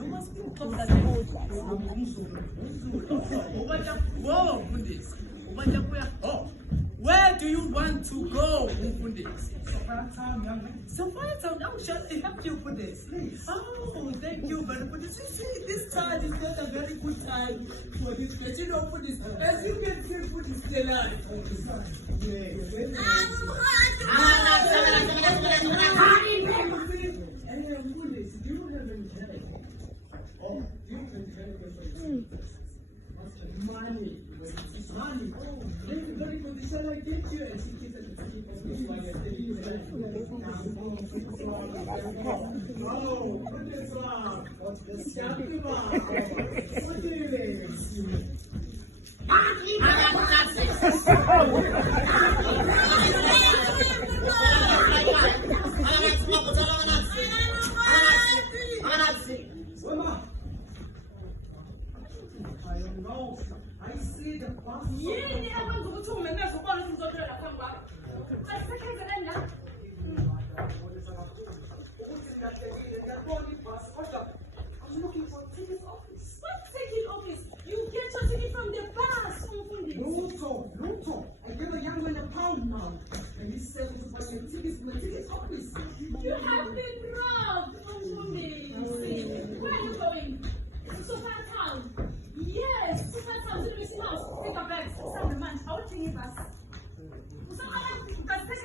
You must be confident. Oh, where do you want to go, Mufundis? Safari Town. I shall help you with this. Oh, thank you very much. You see, this time is not a very good time for this. But you know, put this. As you can see, put this still on. Money. Money. Oh, very good. Shall I get you? And she keeps it. Oh, what is up? What's this? What do you I see the bus. Yeah, I want to go to my next one. Come back. I'm looking for ticket office. What ticket office? You get your ticket from the bus. Luto. I gave a young man £1 now. And he said to buy your tickets from the ticket office. You have been robbed. Where are you going? Super Town. Yes, Super Town. To this house. Take a bag. Some man. I will take it back. Some other. That's the